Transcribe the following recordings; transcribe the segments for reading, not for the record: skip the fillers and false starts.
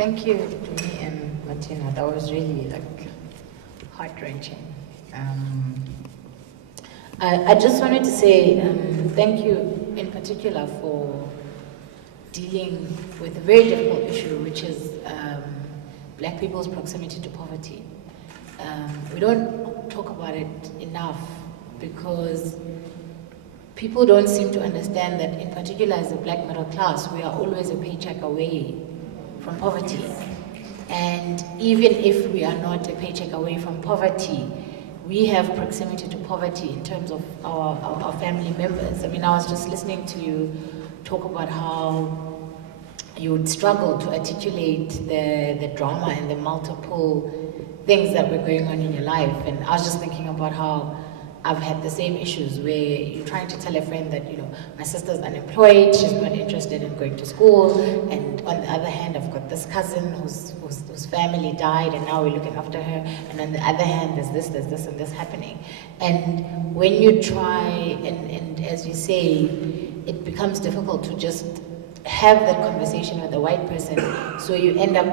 Thank you, Dumi and Martina. That was really heart-wrenching. I just wanted to say thank you in particular for dealing with a very difficult issue, which is Black people's proximity to poverty. We don't talk about it enough because people don't seem to understand that, in particular as a Black middle class, we are always a paycheck away from poverty. And even if we are not a paycheck away from poverty, we have proximity to poverty in terms of our family members. I mean, I was just listening to you talk about how you would struggle to articulate the drama and the multiple things that were going on in your life. And I was just thinking about how I've had the same issues where you're trying to tell a friend that, my sister's unemployed, she's not interested in going to school, and on the other hand, I've got this cousin whose family died and now we're looking after her, and on the other hand, there's this and this happening. And when you try, and as you say, it becomes difficult to just have that conversation with a white person, so you end up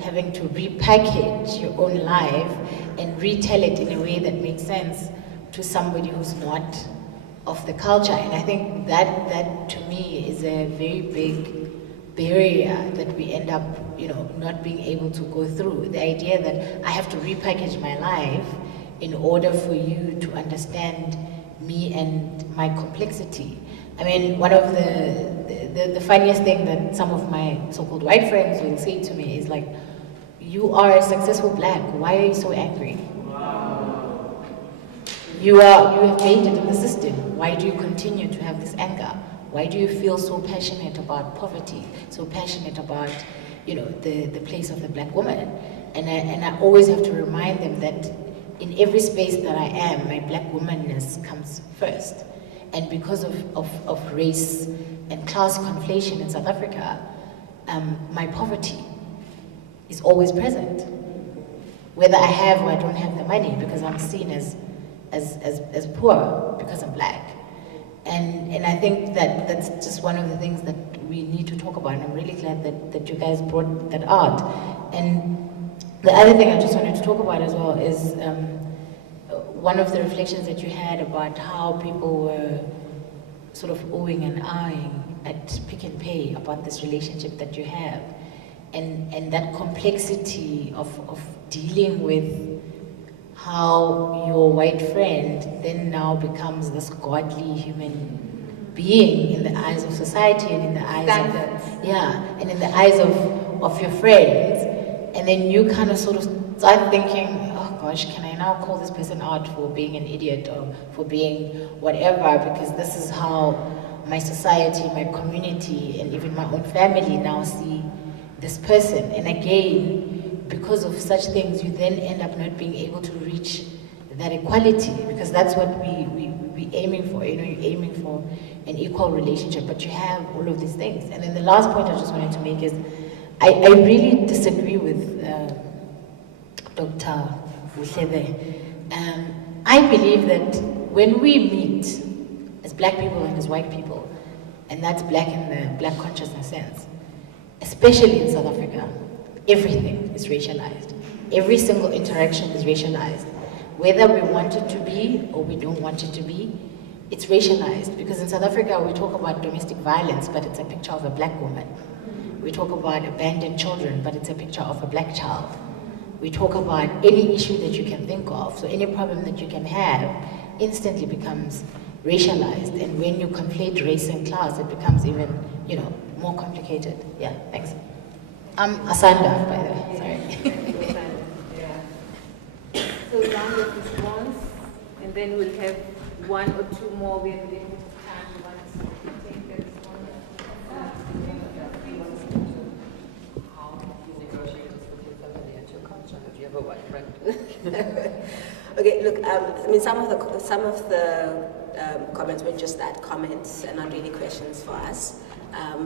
having to repackage your own life and retell it in a way that makes sense to somebody who's not of the culture. And I think that to me is a very big barrier that we end up, not being able to go through. The idea that I have to repackage my life in order for you to understand me and my complexity. I mean, one of the funniest thing that some of my so-called white friends will say to me is you are a successful Black, why are you so angry? You have made it in the system. Why do you continue to have this anger? Why do you feel so passionate about poverty, so passionate about, the place of the Black woman? And I always have to remind them that in every space that I am, my Black womanness comes first. And because of race and class conflation in South Africa, my poverty is always present. Whether I have or I don't have the money, because I'm seen as poor because I'm Black. And I think that's just one of the things that we need to talk about, and I'm really glad that you guys brought that out. And the other thing I just wanted to talk about as well is one of the reflections that you had about how people were sort of oohing and ahhing at Pick and Pay about this relationship that you have, and that complexity of dealing with how your white friend then now becomes this godly human being in the eyes of society and in the eyes and in the eyes of your friends, and then you kind of sort of start thinking, oh gosh, can I now call this person out for being an idiot or for being whatever, because this is how my society, my community, and even my own family now see this person. And again, because of such things, you then end up not being able to reach that equality, because that's what we aiming for. You're aiming for an equal relationship, but you have all of these things. And then the last point I just wanted to make is, I really disagree with Dr. Vuhlebe. I believe that when we meet as Black people and as white people, and that's Black in the Black consciousness sense, especially in South Africa, everything is racialized. Every single interaction is racialized. Whether we want it to be or we don't want it to be, it's racialized. Because in South Africa, we talk about domestic violence, but it's a picture of a Black woman. We talk about abandoned children, but it's a picture of a Black child. We talk about any issue that you can think of. So any problem that you can have instantly becomes racialized. And when you conflate race and class, it becomes even, more complicated. Yeah, thanks. I'm Asanda, by the way, sorry. So round of response, and then we'll have one or two more. We have a little bit of time. We want to take the response. How do you negotiate this with your family and your culture? Do you have a white friend? Okay, look, I mean, some of the comments were just that, comments and not really questions for us.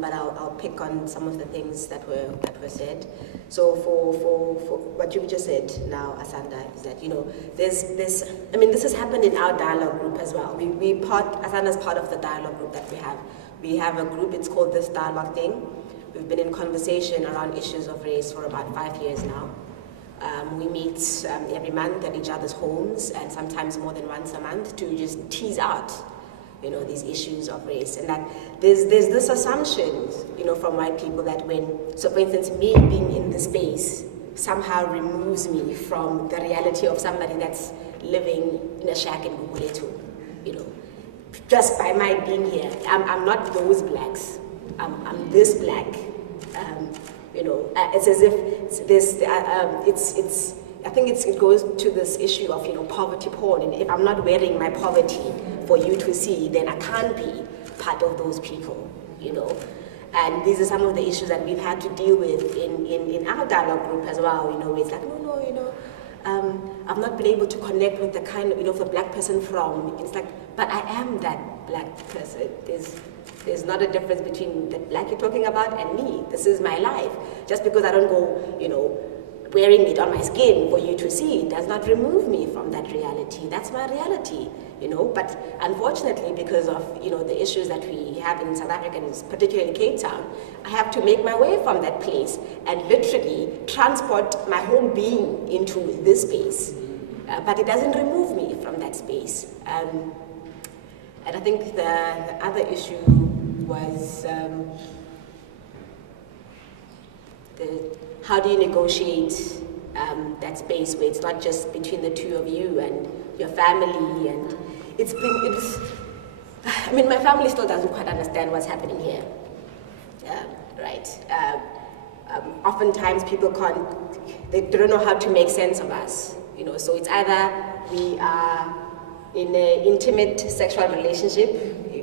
But I'll pick on some of the things that were said. So for what you've just said now, Asanda, is that there's this. I mean, this has happened in our dialogue group as well. Asanda's part of the dialogue group that we have. We have a group. It's called This Dialogue Thing, We've been in conversation around issues of race for about 5 years now. We meet every month at each other's homes, and sometimes more than once a month, to just tease out, these issues of race. And that there's this assumption, from white people that so for instance, me being in the space somehow removes me from the reality of somebody that's living in a shack in Guguletu, just by my being here. I'm not those blacks. I'm this black. It's as if I think it goes to this issue of, poverty porn. And if I'm not wearing my poverty for you to see, then I can't be part of those people, And these are some of the issues that we've had to deal with in our dialogue group as well. It's like, I've not been able to connect with the kind of, the black person from, it's like, but I am that black person. There's not a difference between the black you're talking about and me. This is my life. Just because I don't go, wearing it on my skin for you to see does not remove me from that reality. That's my reality, But unfortunately, because of, the issues that we have in South Africa, and particularly in Cape Town, I have to make my way from that place and literally transport my whole being into this space. But it doesn't remove me from that space. And I think the other issue was how do you negotiate that space where it's not just between the two of you and your family. And my family still doesn't quite understand what's happening here, right? Oftentimes people they don't know how to make sense of us, so it's either we are in an intimate sexual relationship,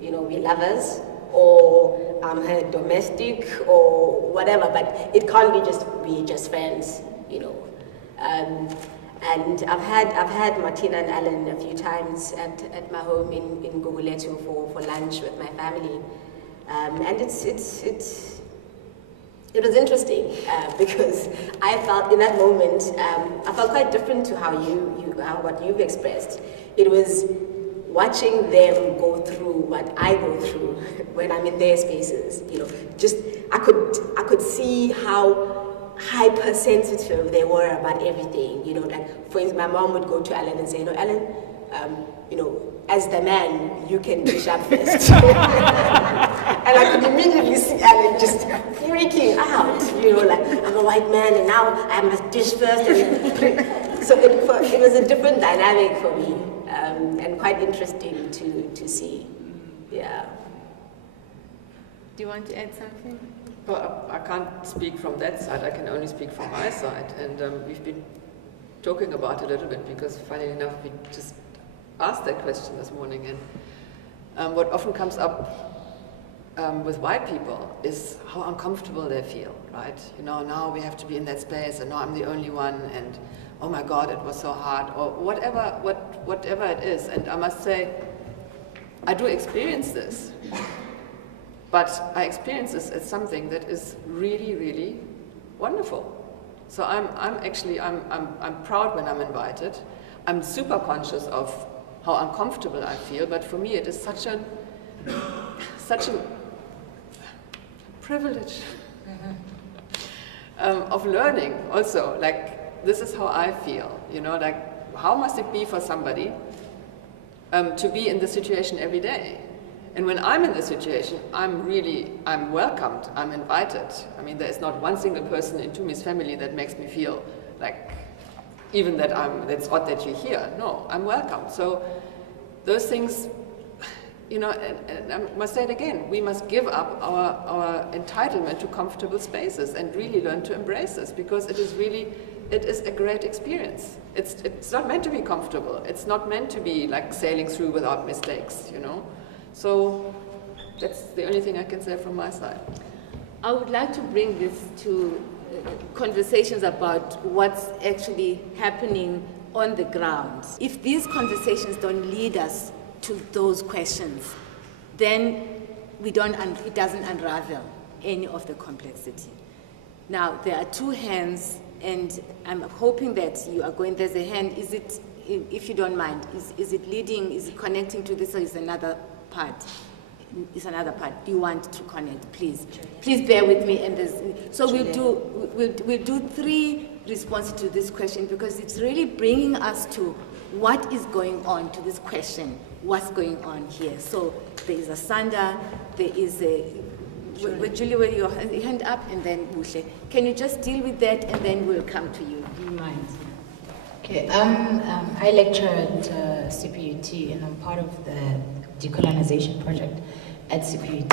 we're lovers, or I'm her domestic, or whatever, but it can't be just friends, And I've had Martina and Alan a few times at my home in Guguletu for lunch with my family, and it was interesting because I felt in that moment I felt quite different to how what you've expressed. It was watching them go through what I go through when I'm in their spaces. Just I could see how hypersensitive they were about everything. Like for instance, my mom would go to Alan and say, Alan, as the man, you can dish up first. And I could immediately see Alan just freaking out, like, I'm a white man and now I must dish first. So it was a different dynamic for me, and quite interesting to see. Yeah. Do you want to add something? Well, I can't speak from that side, I can only speak from my side. And we've been talking about it a little bit because, funnily enough, we just asked that question this morning. And what often comes up with white people is how uncomfortable they feel, right? Now we have to be in that space, and now I'm the only one, and oh my God, it was so hard, or whatever it is. And I must say, I do experience this. But I experience this as something that is really, really wonderful. So I'm proud when I'm invited. I'm super conscious of how uncomfortable I feel, but for me it is such a privilege of learning also. Like, this is how I feel, like, how must it be for somebody to be in this situation every day? And when I'm in this situation, I'm welcomed, I'm invited. I mean, there is not one single person in Tumi's family that makes me feel like, even that's odd that you're here. No, I'm welcome. So those things, and I must say it again, we must give up our entitlement to comfortable spaces and really learn to embrace this, because it is a great experience. It's not meant to be comfortable. It's not meant to be like sailing through without mistakes, So that's the only thing I can say from my side. I would like to bring this to conversations about what's actually happening on the ground. If these conversations don't lead us to those questions, then it doesn't unravel any of the complexity. Now, there are two hands, and I'm hoping that you are going, there's a hand, is it, if you don't mind, is it leading, is it connecting to this, or is another part? is another part. Do you want to connect? Please bear with me. And so we'll do 3 responses to this question, because it's really bringing us to what is going on to this question. What's going on here? So there is a Sanda, there is a Julie, with your hand up, and then Bushe. Can you just deal with that, and then we'll come to you? Do you mind? Okay, I lecture at CPUT, and I'm part of the decolonization project at CPUT.